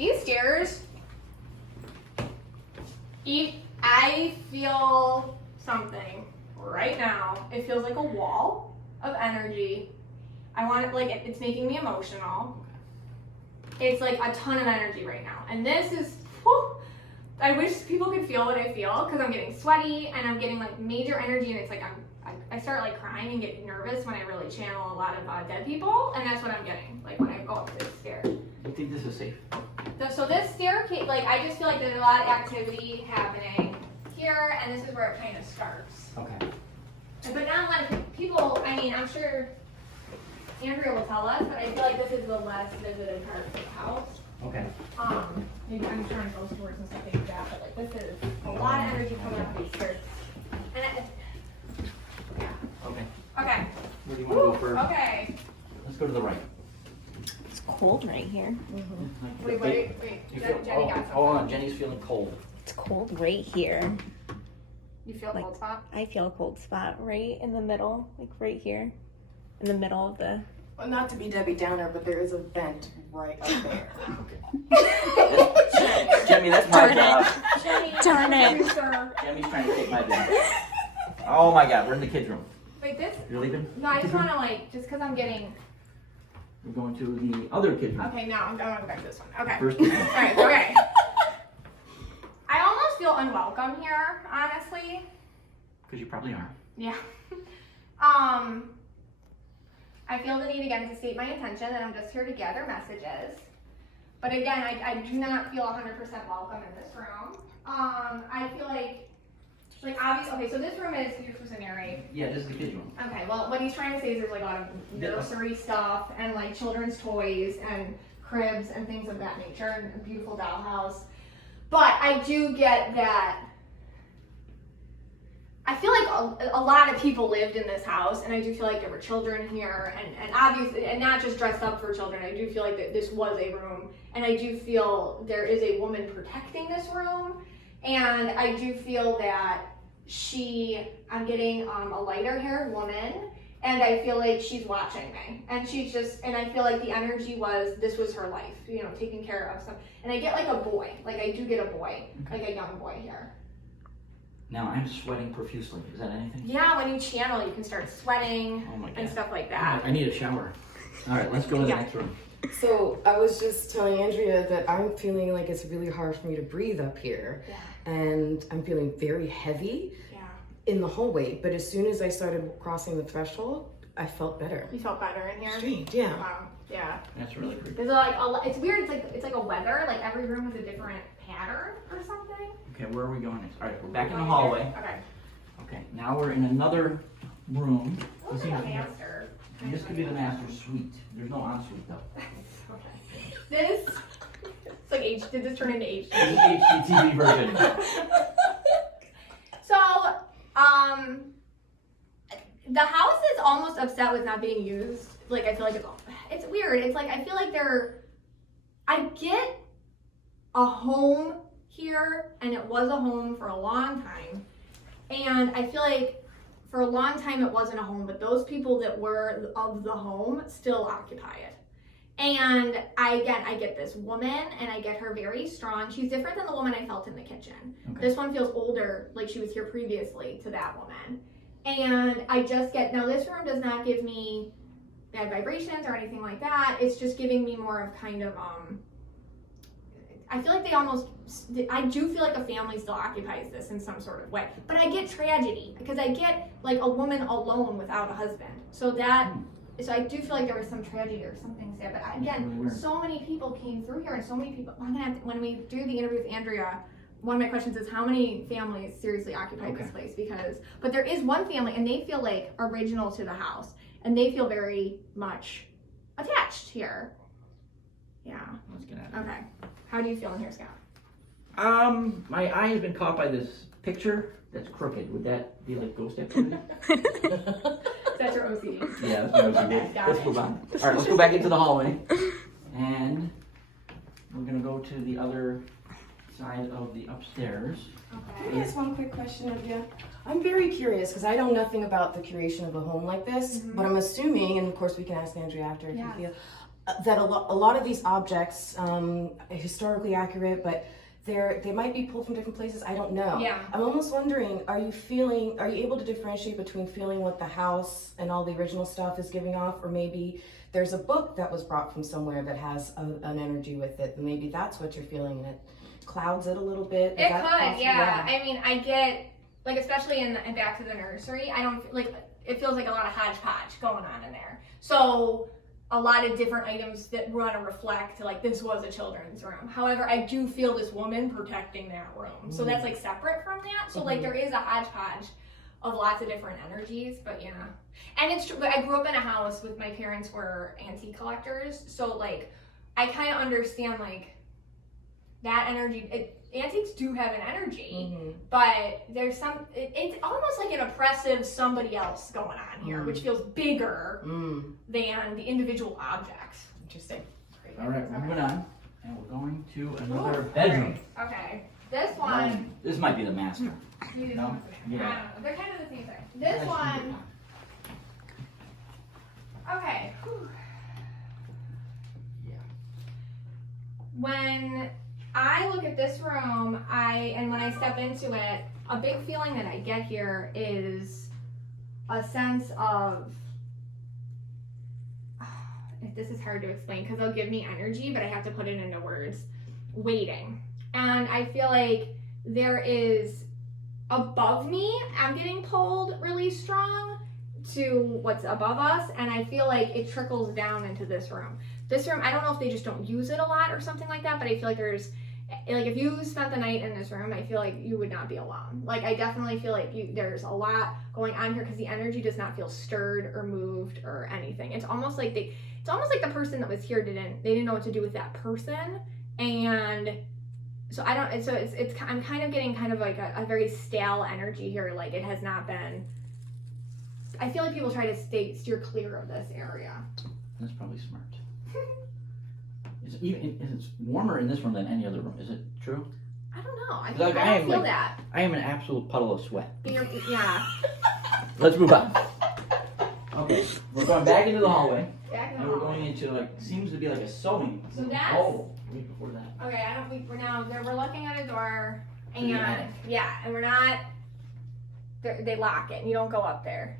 These stairs, I feel something right now. It feels like a wall of energy. I want it, like, it's making me emotional. It's like a ton of energy right now. And this is, whew, I wish people could feel what I feel, because I'm getting sweaty and I'm getting like major energy, and it's like I start like crying and get nervous when I really channel a lot of dead people, and that's what I'm getting like when I go up this stair. I think this is safe. So this staircase, like, I just feel like there's a lot of activity happening here, and this is where it kind of starts. Okay. But not a lot of people, I mean, I'm sure Andrea will tell us, but I feel like this is the less visited part of the house. Okay. Maybe I'm trying to go towards and stuff like that, but like this is a lot of energy coming up these stairs. And yeah. Okay. Okay. Where do you want to go first? Okay. Let's go to the right. It's cold right here. Wait. Jenny got something. Hold on, Jenny's feeling cold. It's cold right here. You feel a cold spot? I feel a cold spot right in the middle, like right here, in the middle of the. Well, not to be Debbie Downer, but there is a vent right up there. Jimmy, that's my Darn job. Darn it. Jimmy's trying to take my job. Oh my God, we're in the kids' room. Wait, this? You're leaving? No, I just want to like, just because I'm getting. We're going to the other kids' room. Okay, no, I'm going to go back to this one. Okay. First kids' room. Alright, okay. I almost feel unwelcome here, honestly. Because you probably are. Yeah. I feel the need again to state my intention that I'm just here to gather messages. But again, I do not feel 100% welcome in this room. I feel like obviously, okay, so this room is used for scenario. Yeah, this is the kids' room. Okay, well, what he's trying to say is there's like a lot of nursery stuff and like children's toys and cribs and things of that nature, and a beautiful dollhouse. But I do get that. I feel like a lot of people lived in this house, and I do feel like there were children here, and obviously, and not just dressed up for children. I do feel like that this was a room, and I do feel there is a woman protecting this room, and I do feel that I'm getting a lighter-haired woman, and I feel like she's watching me, and and I feel like the energy this was her life, you know, taking care of some, and I get like a boy, like I do get a boy, like a young boy here. Now I'm sweating profusely. Is that anything? Yeah, when you channel, you can start sweating Oh my God. and stuff like that. I need a shower. All right, let's go to the next room. So I was just telling Andrea that I'm feeling like it's really hard for me to breathe up here. Yeah. And I'm feeling very heavy in the hallway. But as soon as I started crossing the threshold, I felt better. You felt better in here? Strange, yeah. Wow, yeah. That's really creepy. There's like it's weird, it's like a weather, like every room has a different pattern or something. Okay, where are we going next? All right, we're back in the hallway. Okay. Okay, now we're in another room. Looks like a master. This could be the master suite. There's no ensuite though. Okay. This, it's like did this turn into This is the HGTV version. So, the house is almost upset with not being used. Like, I feel like it's weird. It's like, I feel like I get a home here, and it was a home for a long time. And I feel like for a long time it wasn't a home, but those people that were of the home still occupy it. And I get this woman, and I get her very strong. She's different than the woman I felt in the kitchen. Okay. This one feels older, like she was here previously to that woman. And I just get, now this room does not give me bad vibrations or anything like that. It's just giving me more of kind of, I feel like I do feel like a family still occupies this in some sort of way. But I get tragedy, because I get like a woman alone without a husband. So I do feel like there was some tragedy or something sad. But again, so many people came through here, and so many people, when we do the interview with Andrea, one of my questions is how many families seriously occupy this place, but there is one family, and they feel like original to the house, and they feel very much attached here. Yeah. Let's get out of here. Okay. How do you feel in here, Scott? My eye has been caught by this picture that's crooked. Would that be like ghost activity? That's your OCD. Yeah, that's my OCD. Okay, got Let's it. move on. All right, let's go back into the hallway. And we're gonna go to the other side of the upstairs. Can I ask one quick question of you? I'm very curious, because I know nothing about the curation of a home like this, but I'm assuming, and of course we can ask Andrea after if you feel, that a lot of these objects, historically accurate, but they might be pulled from different places. I don't know. Yeah. I'm almost wondering, are you able to differentiate between feeling what the house and all the original stuff is giving off, or maybe there's a book that was brought from somewhere that has an energy with it, and maybe that's what you're feeling, and it clouds it a little bit. It could, yeah. I mean, I get, like, especially in Back to the Nursery, I don't, like, it feels like a lot of hodgepodge going on in there. So a lot of different items that want to reflect, like, this was a children's room. However, I do feel this woman protecting that room. So that's, like, separate from that. So, like, there is a hodgepodge of lots of different energies, but yeah. And it's true, but I grew up in a house with my parents were antique collectors. So, like, I kind of understand, like, that energy. Antiques do have an energy, but there's it's almost like an oppressive somebody else going on here, which feels bigger than the individual objects. Interesting. All right, moving on, and we're going to another bedroom. Okay, this one. This might be the master. No? Yeah. I don't know. They're kind of the same thing. This one. Okay. Whew. Yeah. When I look at this room, and when I step into it, a big feeling that I get here is a sense of, this is hard to explain because they'll give me energy, but I have to put it into words, waiting. And I feel like there is, above me, I'm getting pulled really strong to what's above us, and I feel like it trickles down into this room. This room, I don't know if they just don't use it a lot or something like that, but I feel like if you spent the night in this room, I feel like you would not be alone. Like, I definitely feel like there's a lot going on here because the energy does not feel stirred or moved or anything. It's almost like the person that was here they didn't know what to do with that person, and so I'm kind of getting kind of like a very stale energy here. Like, it has not been. I feel like people try to steer clear of this area. That's probably smart. It's warmer in this room than any other room. Is it true? I don't know. I Like, don't feel that. I am an absolute puddle of sweat. Yeah. Let's move on. Okay, we're going back into the hallway. Back in And the we're hallway. going into seems to be like a sewing. So that's- Oh, wait before that. Okay, we're looking at a door, To the and attic. yeah, and we're not. They lock it, and you don't go up there.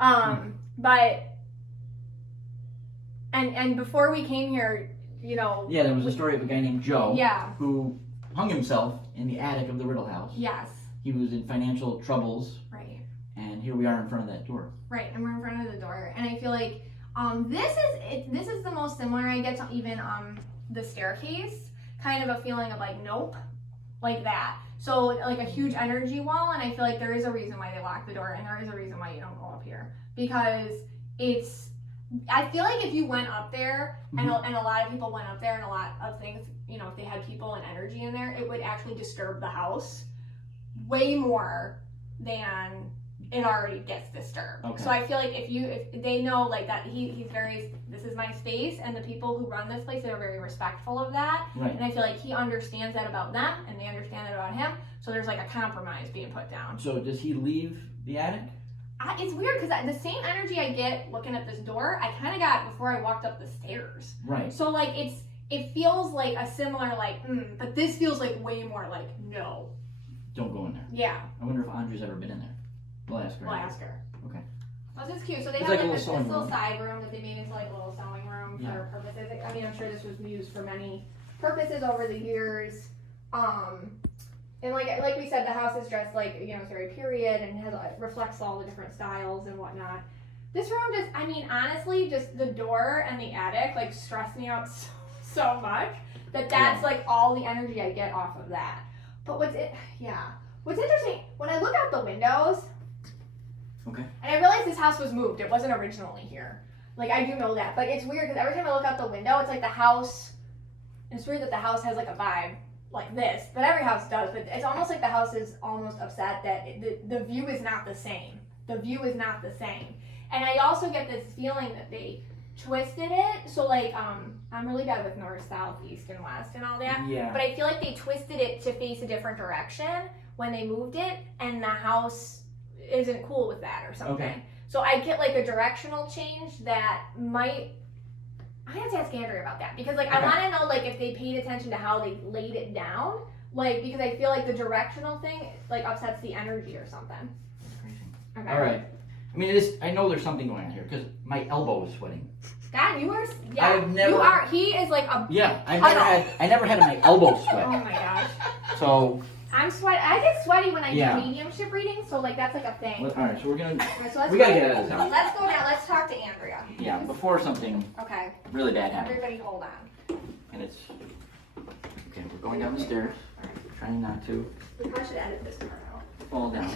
But and before we came here, Yeah, there was a story of a guy named Joe. Yeah. Who hung himself in the attic of the Riddle House. Yes. He was in financial troubles, Right. and here we are in front of that door. Right, and we're in front of the door, and I feel like this is the most similar I get to even the staircase, kind of a feeling of like nope, like that. So like a huge energy wall, and I feel like there is a reason why they lock the door, and there is a reason why you don't go up here, because I feel like if you went up there, and a lot of people went up there, and a lot of things, if they had people and energy in there, it would actually disturb the house way more than it already gets disturbed. Okay. So I feel like if they know like that this is my space, and the people who run this place, they're very respectful of that. Right. And I feel like he understands that about them, and they understand it about him. So there's like a compromise being put down. So does he leave the attic? It's weird because the same energy I get looking at this door, I kind of got before I walked up the stairs. Right. So like it feels like a similar like, but this feels like way more like no. Don't go in there. Yeah. I wonder if Andre's ever been in there. We'll ask her. We'll ask her. Okay. Oh, this is cute. So they It's have like a like little this sewing little room. side room that they made into like a little sewing room Yeah. for purposes. I mean, I'm sure this was used for many purposes over the years. And like we said, the house is dressed like, it's very period and reflects all the different styles and whatnot. This room just, I mean, honestly, just the door and the attic like stress me out so much that's like all the energy I get off of that. But what's interesting, when I look out the windows, Okay. and I realize this house was moved. It wasn't originally here. Like, I do know that. But it's weird because every time I look out the window, it's like the house, it's weird that the house has like a vibe like this. But every house does. But it's almost like the house is almost upset that the view is not the same. The view is not the same. And I also get this feeling that they twisted it. So, like, I'm really bad with north, south, east, and west and all that. Yeah. But I feel like they twisted it to face a different direction when they moved it. And the house isn't cool with that or something. Okay. So I get like a directional change that might, I have to ask Andrea about that because like I want to know like if they paid attention to how they laid it down, like because I feel like the directional thing like upsets the energy or something. That's crazy. Okay. All right. I mean, it is. I know there's something going on here because my elbow is sweating. God, you are. Yeah. I've never. You are. He is like a. Yeah, I never had my elbow Oh sweat. my gosh. So. I'm sweat. I get sweaty when I Yeah. do mediumship readings, so like that's like a thing. All right, so we're gonna. Alright, so let's We go gotta get out of this house. Let's go now. Let's talk to Andrea. Yeah, before something Okay. really bad happens. Everybody, hold on. And it's. Okay, we're going down the stairs. Trying not to We probably should edit this part out. fall down.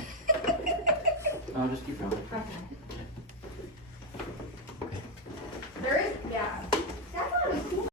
Oh, just keep going. Okay.